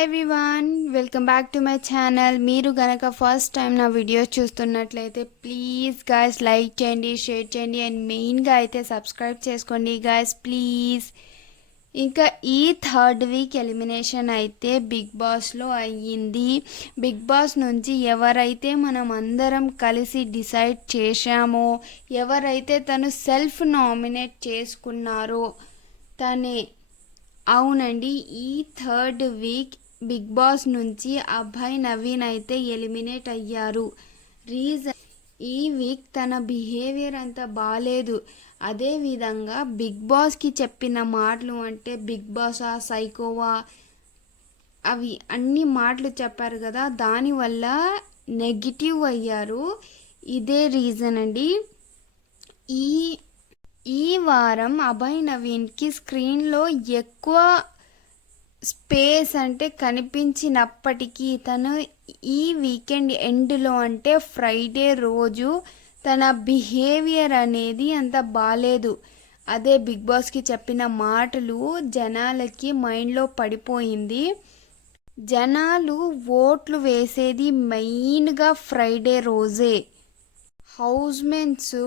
Hi everyone, welcome back to my channel. మీరు గనక first time నా వీడియోస్ చూస్తున్నట్లయితే ప్లీజ్ గాయ్స్ లైక్ చేయండి, షేర్ చేయండి అండ్ మెయిన్గా అయితే సబ్స్క్రైబ్ చేసుకోండి గాయ్స్ ప్లీజ్. ఇంకా ఈ థర్డ్ వీక్ ఎలిమినేషన్ అయితే బిగ్ బాస్లో అయ్యింది. బిగ్ బాస్ నుంచి ఎవరైతే మనం అందరం కలిసి డిసైడ్ చేశామో, ఎవరైతే తను సెల్ఫ్ నామినేట్ చేసుకున్నారో తనే. అవునండి, ఈ థర్డ్ వీక్ బిగ్ బాస్ నుంచి అభయ్ నవీన్ అయితే ఎలిమినేట్ అయ్యారు. రీజన్, ఈ వీక్ తన బిహేవియర్ అంత బాగాలేదు. అదేవిధంగా బిగ్ బాస్కి చెప్పిన మాటలు అంటే బిగ్ బాసా సైకోవా అవి అన్ని మాటలు చెప్పారు కదా, దానివల్ల నెగిటివ్ అయ్యారు. ఇదే రీజన్ అండి. ఈ వారం అభయ్ నవీన్కి స్క్రీన్లో ఎక్కువ స్పేస్ అంటే కనిపించినప్పటికీ తను ఈ వీకెండ్ ఎండ్లో అంటే ఫ్రైడే రోజు తన బిహేవియర్ అనేది అంత బాగాలేదు. అదే బిగ్ బాస్కి చెప్పిన మాటలు జనాలకి మైండ్లో పడిపోయింది. జనాలు ఓట్లు వేసేది మెయిన్గా ఫ్రైడే రోజే. హౌస్మేట్స్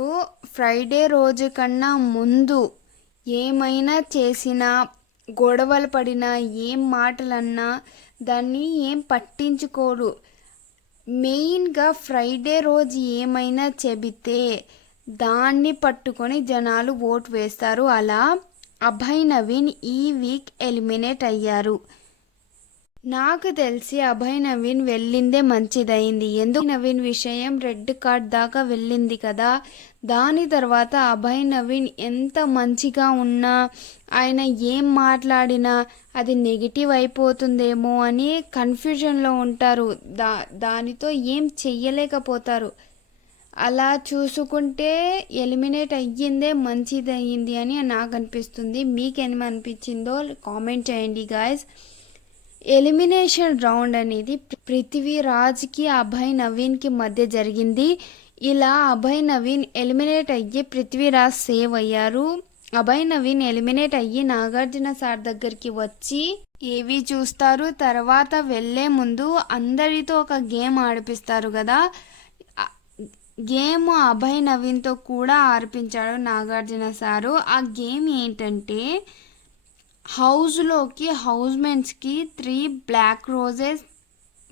ఫ్రైడే రోజు కన్నా ముందు ఏమైనా చేసినా, గొడవలు పడినా, ఏం మాటలన్నా దాన్ని ఏం పట్టించుకోరు. మెయిన్గా ఫ్రైడే రోజు ఏమైనా చెబితే దాన్ని పట్టుకొని జనాలు ఓటు వేస్తారు. అలా అభయ్ నవీన్ ఈ వీక్ ఎలిమినేట్ అయ్యారు. నాకు తెలిసి అభయ్ నవీన్ వెళ్ళిందే మంచిదైంది. ఎందుకు నవీన్ విషయం రెడ్ కార్డ్ దాకా వెళ్ళింది కదా, దాని తర్వాత అభయ్ నవీన్ ఎంత మంచిగా ఉన్నా, ఆయన ఏం మాట్లాడినా అది నెగిటివ్ అయిపోతుందేమో అని కన్ఫ్యూజన్లో ఉంటారు. దానితో ఏం చెయ్యలేకపోతారు. అలా చూసుకుంటే ఎలిమినేట్ అయ్యిందే మంచిదయ్యింది అని నాకు అనిపిస్తుంది. మీకేమనిపించిందో కామెంట్ చేయండి గాయస్. ఎలిమినేషన్ రౌండ్ అనేది పృథ్వీరాజ్కి అభయ్ నవీన్కి మధ్య జరిగింది. ఇలా అభయ్ నవీన్ ఎలిమినేట్ అయ్యి పృథ్వీరాజ్ సేవ్ అయ్యారు. అభయ్ నవీన్ ఎలిమినేట్ అయ్యి నాగార్జున సార్ దగ్గరికి వచ్చి ఏవి చూస్తారు. తర్వాత వెళ్ళే ముందు అందరితో ఒక గేమ్ ఆడిపిస్తారు కదా, గేమ్ అభయ్ నవీన్తో కూడా ఆడిపించాడు నాగార్జున సారు. ఆ గేమ్ ఏంటంటే, హౌస్లోకి హౌస్మేట్స్కి 3 బ్లాక్ రోజెస్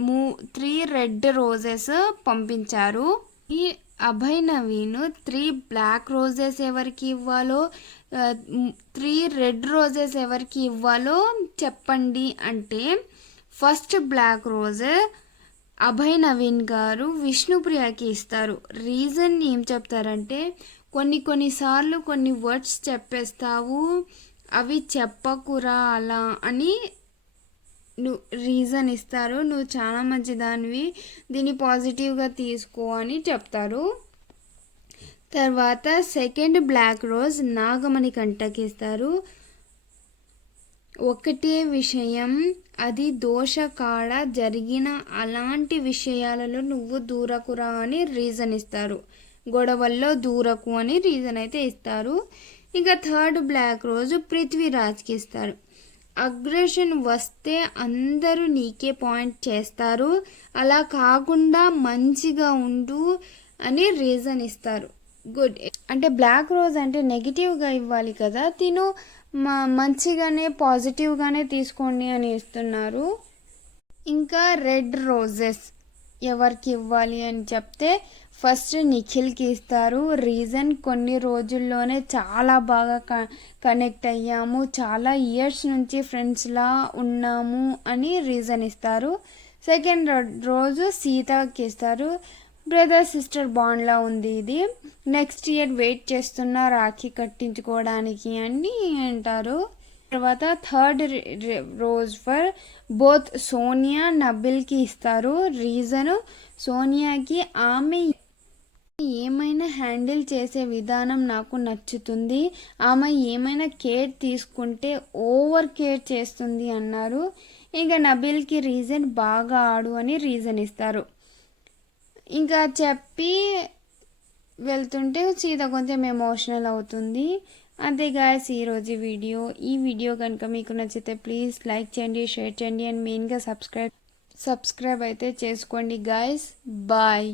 3 రెడ్ రోజెస్ పంపించారు. ఈ అభయ్ నవీన్ 3 బ్లాక్ రోజెస్ ఎవరికి ఇవ్వాలో, 3 రెడ్ రోజెస్ ఎవరికి ఇవ్వాలో చెప్పండి అంటే, first black rose Abhay Naveen గారు విష్ణుప్రియకి ఇస్తారు. రీజన్ ఏం చెప్తారంటే, కొన్నిసార్లు కొన్ని వర్డ్స్ చెప్పేస్తావు, అవి చెప్పకురా అలా అని రీజన్ ఇస్తారు. నువ్వు చాలా మంచిదానివి, దీన్ని పాజిటివ్గా తీసుకో అని చెప్తారు. తర్వాత సెకండ్ బ్లాక్ రోజ్ నాగమణి కంటకి ఇస్తారు. ఒకటే విషయం, అది దోష కాడ జరిగిన అలాంటి విషయాలలో నువ్వు దూరకురా అని రీజన్ ఇస్తారు. గొడవల్లో దూరకు అని రీజన్ అయితే ఇస్తారు. ఇంకా థర్డ్ బ్లాక్ రోజు పృథ్వీరాజ్కి ఇస్తారు. అగ్రెషన్ వస్తే అందరూ నీకే పాయింట్ చేస్తారు, అలా కాకుండా మంచిగా ఉండు అని రీజన్ ఇస్తారు. గుడ్ అంటే బ్లాక్ రోజ్ అంటే నెగిటివ్గా ఇవ్వాలి కదా, తిను మంచిగానే పాజిటివ్గానే తీసుకోండి అని ఇస్తున్నారు. ఇంకా రెడ్ రోజెస్ ఎవరికి ఇవ్వాలి అని చెప్తే ఫస్ట్ నిఖిల్కి ఇస్తారు. రీజన్, కొన్ని రోజుల్లోనే చాలా బాగా కనెక్ట్ అయ్యాము, చాలా ఇయర్స్ నుంచి ఫ్రెండ్స్లా ఉన్నాము అని రీజన్ ఇస్తారు. సెకండ్ రోజు సీతకి ఇస్తారు. బ్రదర్ సిస్టర్ బాండ్లా ఉంది ఇది, నెక్స్ట్ ఇయర్ వెయిట్ చేస్తున్నా రాఖీ కట్టించుకోవడానికి అని అంటారు. తర్వాత third rose for both Sonia నబిల్కి ఇస్తారు. రీజను, సోనియాకి ఆమె ఏమైనా హ్యాండిల్ చేసే విధానం నాకు నచ్చుతుంది, ఆమె ఏమైనా కేర్ తీసుకుంటే ఓవర్ కేర్ చేస్తుంది అన్నారు. ఇంకా నబిల్కి రీజన్ బాగా ఆడు అని రీజన్ ఇస్తారు. ఇంకా చెప్పి వెళ్తుంటే సీత కొంచెం ఎమోషనల్ అవుతుంది. అంతే గాయస్ ఈరోజు ఈ వీడియో కనుక మీకు నచ్చితే ప్లీజ్ లైక్ చేయండి, షేర్ చేయండి అండ్ మెయిన్గా సబ్స్క్రైబ్ అయితే చేసుకోండి గాయస్. బాయ్.